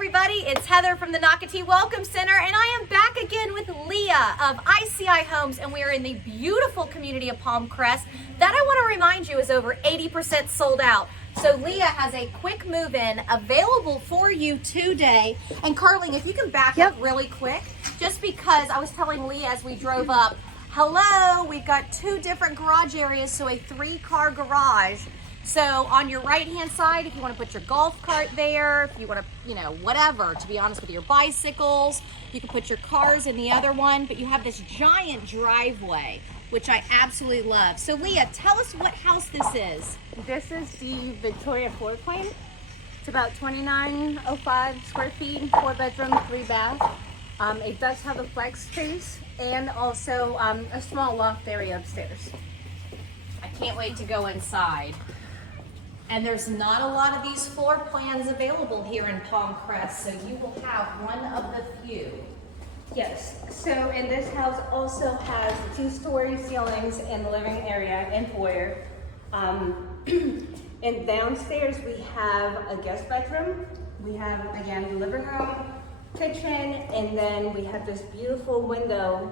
everybody, it's Heather from the Nocatee Welcome Center, and I am back again with Leah of ICI Homes, and we are in the beautiful community of Palm Crest that I want to remind you is over 80% sold out. So Leah has a quick move-in available for you today. And Carling, if you can back up really quick, just because I was telling Leah as we drove up, hello, we've got two different garage areas, so a 3-car garage. So on your right-hand side, if you want to put your golf cart there, if you want to, whatever, to be honest with your bicycles, you can put your cars in the other one, but you have this giant driveway, which I absolutely love. So Leah, tell us what house this is. This is the Victoria floor plan. It's about 2,905 square feet, 4 bedroom, 3 bath. It does have a flex space and also a small loft area upstairs. I can't wait to go inside. And there's not a lot of these floor plans available here in Palm Crest, so you will have one of the few. Yes, so and this house also has 2-story ceilings in the living area and foyer. And downstairs we have a guest bedroom. We have, again, the living room, kitchen, and then we have this beautiful window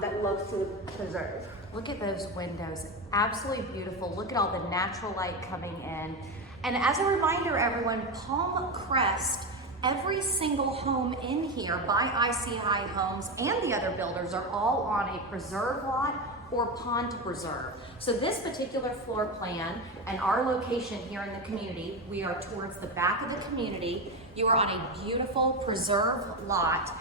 that looks to the preserve. Look at those windows, absolutely beautiful. Look at all the natural light coming in. And as a reminder, everyone, Palm Crest, every single home in here by ICI Homes and the other builders are all on a preserve lot or pond preserve. So this particular floor plan and our location here in the community, we are towards the back of the community. You are on a beautiful preserve lot.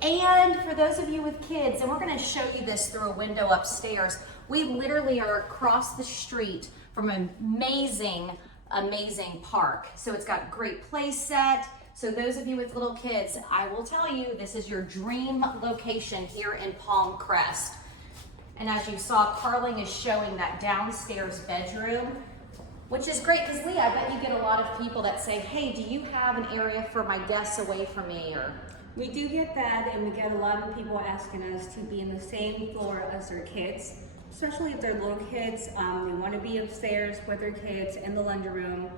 And for those of you with kids, and we're gonna show you this through a window upstairs, we literally are across the street from an amazing, amazing park. So it's got great play set. So those of you with little kids, I will tell you, this is your dream location here in Palm Crest. And as you saw, Carling is showing that downstairs bedroom, which is great because Leah, I bet you get a lot of people that say, hey, do you have an area for my guests away from me? Or we do get that, and we get a lot of people asking us to be in the same floor as their kids, especially if they're little kids. They want to be upstairs with their kids in the laundry room.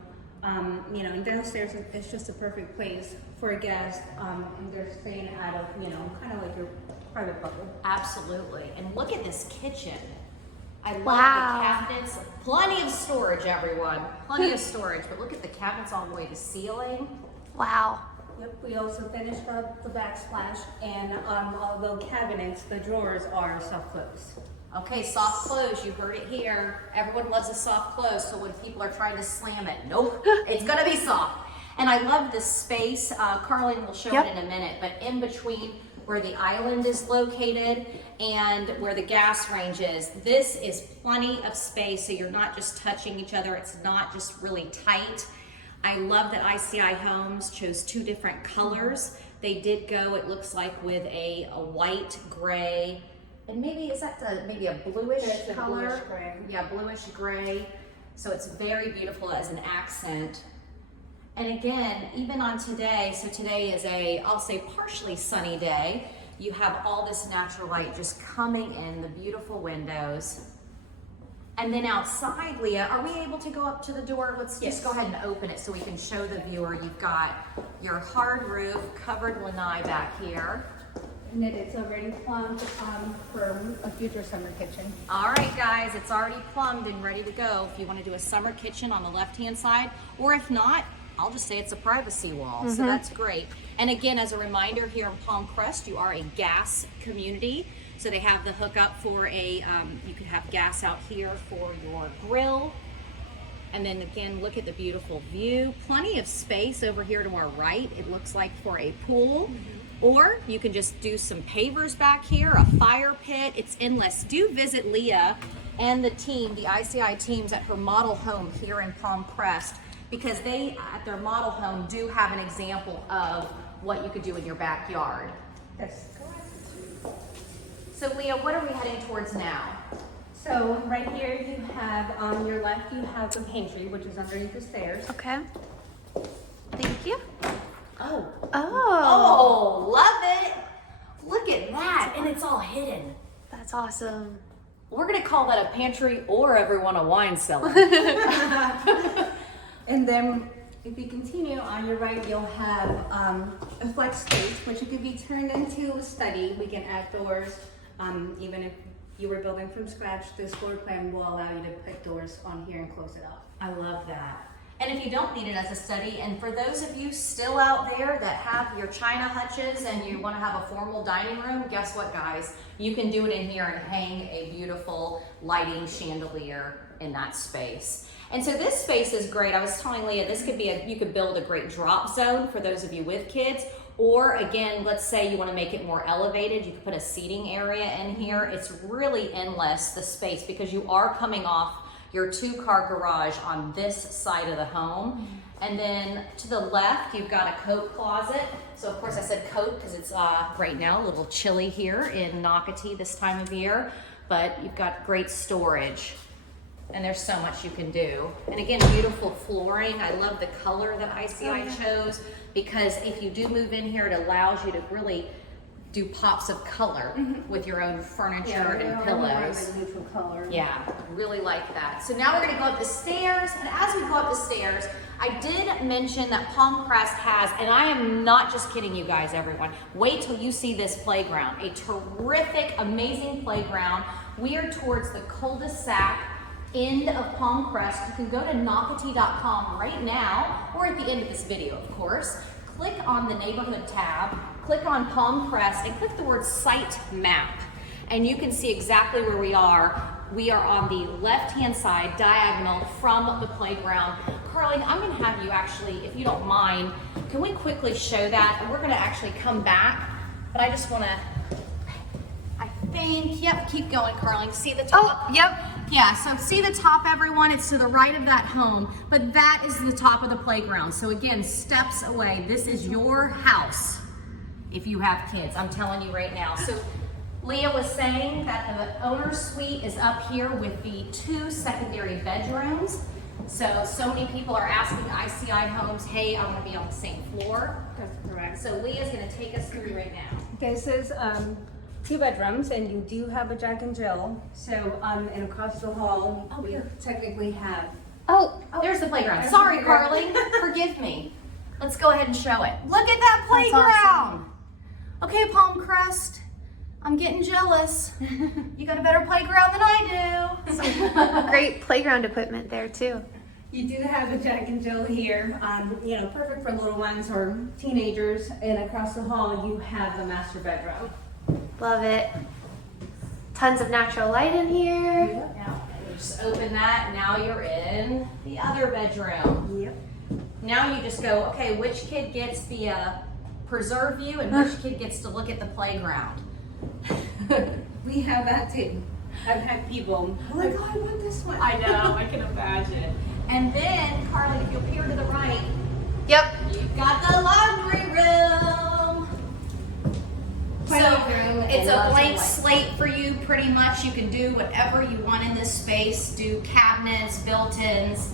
And downstairs it's just a perfect place for a guest, and they're staying out of, kind of like your private bubble. Absolutely. And look at this kitchen. I love the cabinets. Plenty of storage, everyone. Plenty of storage, but look at the cabinets all the way to ceiling. Wow. Yep, we also finished up the backsplash, and although cabinets, the drawers are soft close. Okay, soft close, you heard it here. Everyone loves a soft close, so when people are trying to slam it, nope, it's gonna be soft. And I love this space. Carling will show it in a minute, but in between where the island is located and where the gas range is, this is plenty of space, so you're not just touching each other. It's not just really tight. I love that ICI Homes chose 2 different colors. They did go, it looks like, with a white, gray, and maybe, is that maybe a bluish color? Bluish gray. Yeah, bluish gray. So it's very beautiful as an accent. And again, even on today, so today is I'll say partially sunny day. You have all this natural light just coming in, the beautiful windows. And then outside, Leah, are we able to go up to the door? Let's just go ahead and open it so we can show the viewer. You've got your hard roof, covered lanai back here. And then it's already plumbed for a future summer kitchen. All right, guys, it's already plumbed and ready to go if you want to do a summer kitchen on the left-hand side, or if not, I'll just say it's a privacy wall, so that's great. And again, as a reminder, here in Palm Crest, you are a gas community, so they have the hookup for you can have gas out here for your grill. And then again, look at the beautiful view. Plenty of space over here to our right, it looks like, for a pool. Or you can just do some pavers back here, a fire pit. It's endless. Do visit Leah and the team, the ICI teams at her model home here in Palm Crest, because they, at their model home, do have an example of what you could do in your backyard. Yes. So Leah, what are we heading towards now? So right here you have, on your left, you have the pantry, which is underneath the stairs. Okay. Thank you. Oh. Oh. Oh, love it. Look at that. And it's all hidden. That's awesome. We're going to call that a pantry, or everyone a wine cellar. And then If you continue on your right, you'll have a flex space, which could be turned into a study. We can add doors. Even if you were building from scratch, this floor plan will allow you to put doors on here and close it up. I love that. And if you don't need it as a study, and for those of you still out there that have your china hutches and you want to have a formal dining room, guess what, guys? You can do it in here and hang a beautiful lighting chandelier in that space. And so this space is great. I was telling Leah, this could be you could build a great drop zone for those of you with kids. Or again, let's say you want to make it more elevated, you could put a seating area in here. It's really endless, the space, because you are coming off your 2-car garage on this side of the home. And then to the left, you've got a coat closet. So of course I said coat because it's right now a little chilly here in Nocatee this time of year, but you've got great storage. And there's so much you can do. And again, beautiful flooring. I love the color that ICI chose, because if you do move in here, it allows you to really do pops of color with your own furniture and pillows. Neutral color. Yeah, really like that. So now we're gonna go up the stairs, and as we go up the stairs, I did mention that Palm Crest has, and I am not just kidding you guys, everyone, wait till you see this playground. A terrific, amazing playground. We are towards the cul-de-sac end of Palm Crest. You can go to Nocatee.com right now, or at the end of this video, of course. Click on the neighborhood tab, click on Palm Crest, and click the word site map. And you can see exactly where we are. We are on the left-hand side, diagonal from the playground. Carly, I'm gonna have you actually, if you don't mind, can we quickly show that? And we're gonna actually come back, but I just wanna, I think, yep, keep going, Carly. See the top? Oh, yep. Yeah, so see the top, everyone? It's to the right of that home, but that is the top of the playground. So again, steps away. This is your house if you have kids. I'm telling you right now. So Leah was saying that the owner's suite is up here with the 2 secondary bedrooms. So many people are asking ICI homes, hey, I want to be on the same floor. That's correct. So Leah's going to take us through right now. This is 2 bedrooms, and you do have a Jack and Jill. So, and across the hall, we technically have. Oh, there's the playground. Sorry, Carly. Forgive me. Let's go ahead and show it. Look at that playground. Okay, Palm Crest. I'm getting jealous. You got a better playground than I do. Great playground equipment there too. You do have a Jack and Jill here, you know, perfect for little ones or teenagers. And across the hall, you have the master bedroom. Love it. Tons of natural light in here. Now, you just open that. Now you're in the other bedroom. Yep. Now you just go, okay, which kid gets the preserve view and which kid gets to look at the playground? We have that too. I've had people like, oh, I want this one. I know, I can imagine. And then, Carly, if you'll peer to the right, Yep. you've got the laundry room. So it's a blank slate for you, pretty much. You can do whatever you want in this space. Do cabinets, built-ins.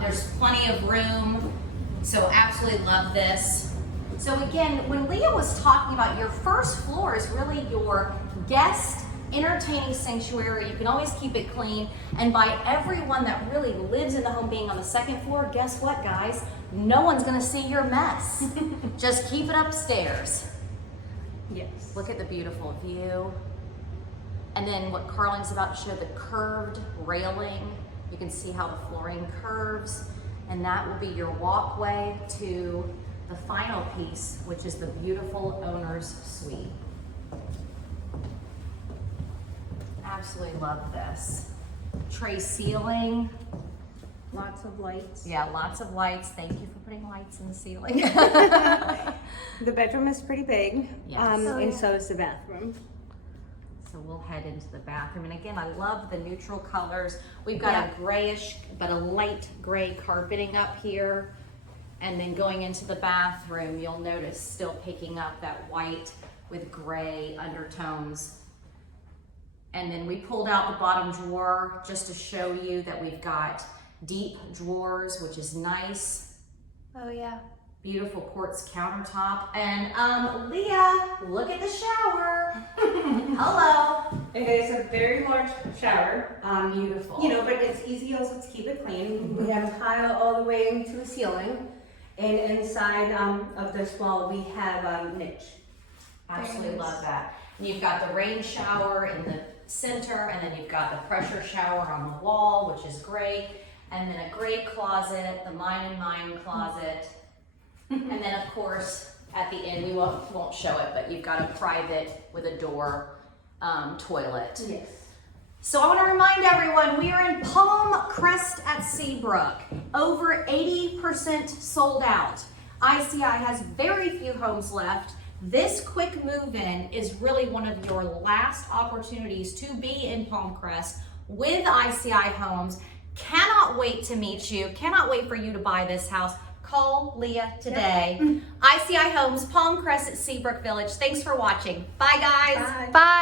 There's plenty of room. So absolutely love this. So again, when Leah was talking about your first floor is really your guest entertaining sanctuary. You can always keep it clean. And by everyone that really lives in the home being on the second floor, guess what, guys? No one's gonna see your mess. Just keep it upstairs. Yes. Look at the beautiful view. And then what Carling's about to show, the curved railing. You can see how the flooring curves. And that will be your walkway to the final piece, which is the beautiful owner's suite. Absolutely love this. Tray ceiling. Lots of lights. Yeah, lots of lights. Thank you for putting lights in the ceiling. The bedroom is pretty big, Yes. and so is the bathroom. So we'll head into the bathroom. And again, I love the neutral colors. We've got a grayish, but a light gray carpeting up here. And then going into the bathroom, you'll notice still picking up that white with gray undertones. And then we pulled out the bottom drawer just to show you that we've got deep drawers, which is nice. Oh yeah. Beautiful quartz countertop. And Leah, look at the shower. Hello. It is a very large shower. Beautiful. You know, but it's easy also to keep it clean. We have a tile all the way to the ceiling. And inside of this wall, we have niche. Absolutely love that. And you've got the rain shower in the center, and then you've got the pressure shower on the wall, which is great. And then a great closet, the mine and mine closet. And then of course, at the end, we won't show it, but you've got a private with a door toilet. Yes. So I want to remind everyone, we are in Palm Crest at Seabrook. Over 80% sold out. ICI has very few homes left. This quick move-in is really one of your last opportunities to be in Palm Crest with ICI Homes. Cannot wait to meet you. Cannot wait for you to buy this house. Call Leah today. Yep. ICI Homes, Palm Crest at Seabrook Village. Thanks for watching. Bye, guys. Bye. Bye.